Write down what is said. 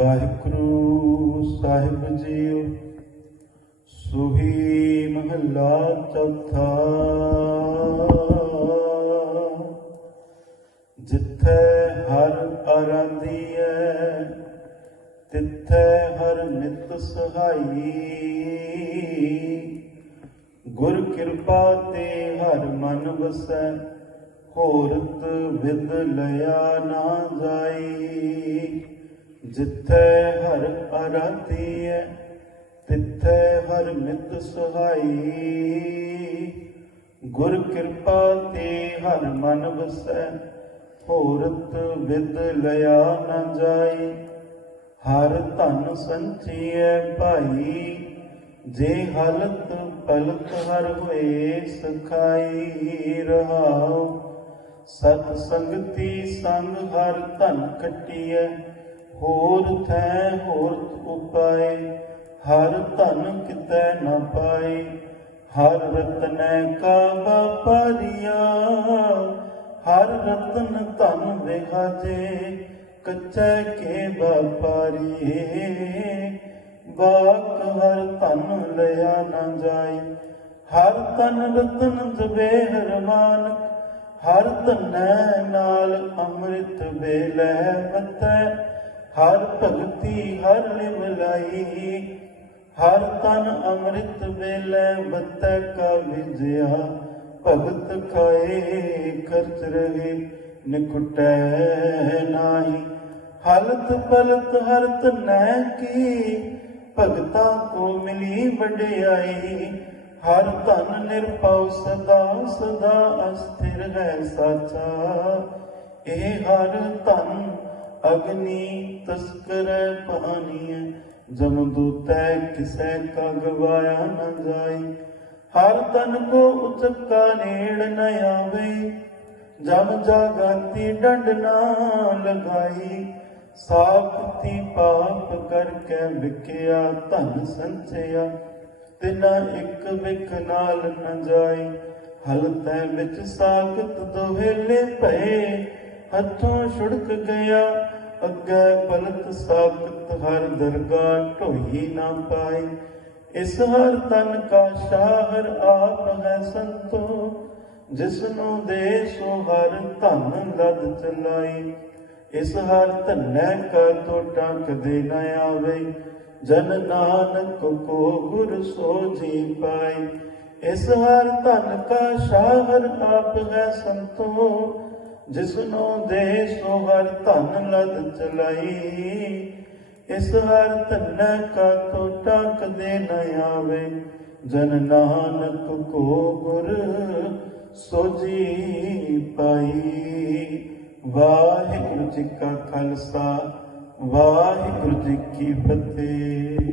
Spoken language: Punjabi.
ਵਾਹਿਗੁਰੂ ਸਾਹਿਬ ਜੀਓ, ਸੁਹੀ ਮਹੱਲਾ ਚੌਥਾ। ਜਿੱਥੇ ਹਰ ਅਰਾਧੀਐ ਤਿੱਥੇ ਹਰ ਨਿਤ ਸਹਾਈ। ਗੁਰ ਕਿਰਪਾ ਤੇ ਹਰ ਮਨ ਵਸੈ ਹੋਰਤ ਵਿਦ ਲਿਆ ਨਾ ਜਾਈ। ਜਿੱਥੇ ਹਰ ਅਰਾਧੀਐ ਤਿੱਥੇ ਹਰ ਮਿਤ ਸੁਹਾਈ। ਗੁਰ ਕਿਰਪਾ ਤੇ ਹਰ ਮਨ ਵਸੈ, ਹੋਰਤ ਵਿਦ ਲਿਆ ਨਾ ਜਾਈ। ਹਰ ਧਨ ਸੰਚੀਐ ਭਾਈ, ਜੇ ਹਲਤ ਪਲਤ ਹਰ ਹੋਏ ਸਖਾਈ ਰਹਾਉ। ਸਤ ਸੰਗਤੀ ਸੰਗ ਹਰ ਧਨ ਖਟੀਐ ਹੋਰ ਥੈ ਹੋਰ ਉਪਾਏ, ਹਰ ਧਨ ਕਿਤੈ ਨਾ ਪਾਏ, ਹਰ ਰਤਨੈ ਕਾ ਵਪਾਰੀਆ ਹਰ ਰਤਨ ਧਨ ਵਿਹਾਜੇ ਕੱਚੈ ਕੇ ਵਾਪਾਰੀ ਬਾਕ ਹਰ ਧਨ ਲਿਆ ਨਾ ਜਾਏ, ਹਰ ਤਨ ਰਤਨ ਜਬੇਹਰਮਾਨ ਹਰ ਧਨੈ ਨਾਲ ਅੰਮ੍ਰਿਤ ਵੇਲੇ ਬਤੈ ਹਰ ਭਗਤੀ ਹਰ ਨਿਮਲਾਈ ਹਰ ਤਨ ਅੰਮ੍ਰਿਤ ਵੇਲੇ ਬਤੈ ਕਾ ਵਿਜਿਆ, ਭਗਤ ਖਾਏ ਖਰਚ ਰਹੇ ਨਿਕਟੈ ਨਾਹੀ। ਹਲਤ ਪਲਤ ਹਰ ਤਨੈ ਕੀ, ਭਗਤਾਂ ਕੋ ਮਿਲੀ ਵਡਿਆਈ। ਹਰ ਧਨ ਨਿਰਭਉ ਸਦਾ ਸਦਾ ਅਸਥਿਰ ਹੈ ਸਾਚਾ। ਇਹ ਹਰ ਧਨ ਅਗਨੀ ਤਸਕਰ ਪਾਨੀਐ ਜਮ ਦੂਤੈ ਕਿਸੈ ਕਾ ਗਵਾਇਆ ਨ ਜਾਈ ਹਰ ਤਨ ਕੋ ਉਚਕਾ ਨੇੜ ਨ ਆਵੇ, ਜਮ ਜਾਗਾਤੀ ਡੰਡ ਨਾ ਲਗਾਈ। ਸਾਖਤੀ ਪਾਪ ਕਰਕੇ ਵਿਕਿਆ ਧਨ ਸੰਚਿਆ, ਤਿਨਾ ਇੱਕ ਵਿਖ ਨਾਲ ਨ ਜਾਈ ਹਲਤੈ ਵਿੱਚ ਸਾਖਤ ਦੋਹੇਲੇ ਭਏ ਹੱਥੋਂ ਛੁੜਕ ਗਿਆ ਅੱਗੇ ਪਲਤ ਸਾਖਤ ਹਰ ਦਰਗਾਹ ਢੋਈ ਨਾ ਪਾਈ ਇਸ ਹਰ ਤਨ ਕਾ ਸ਼ਾਹਰ ਆਪ ਹੈ ਸੰਤੋ ਜਿਸ ਨੂੰ ਦੇ ਸੋ ਹਰ ਧਨ ਲਦ ਚਲਾਈ ਇਸ ਹਰ ਧਨੈ ਕਾ ਟੋਟਾ ਕਦੇ ਨ ਆਵੇ, ਜਨ ਨਾਨਕ ਕੋ ਗੁਰ ਸੋਜੀ ਪਾਈ ਇਸ ਹਰ ਧਨ ਕਾ ਸ਼ਾਹਰ ਆਪ ਹੈ ਸੰਤੋ ਜਿਸਨੂੰ ਨੂੰ ਦੇ ਸੋ ਹਰ ਧਨ ਲਦ ਚਲਾਈ, ਇਸ ਹਰ ਧਨੈ ਕਾ ਟੋਟਾ ਕਦੇ ਨ ਆਵੇ, ਜਨ ਨਾਨਕ ਕੋ ਗੁਰ ਸੋਜੀ ਪਾਈ। ਵਾਹਿਗੁਰੂ ਜੀ ਕਾ ਖਾਲਸਾ, ਵਾਹਿਗੁਰੂ ਜੀ ਕੀ ਫਤਿਹ।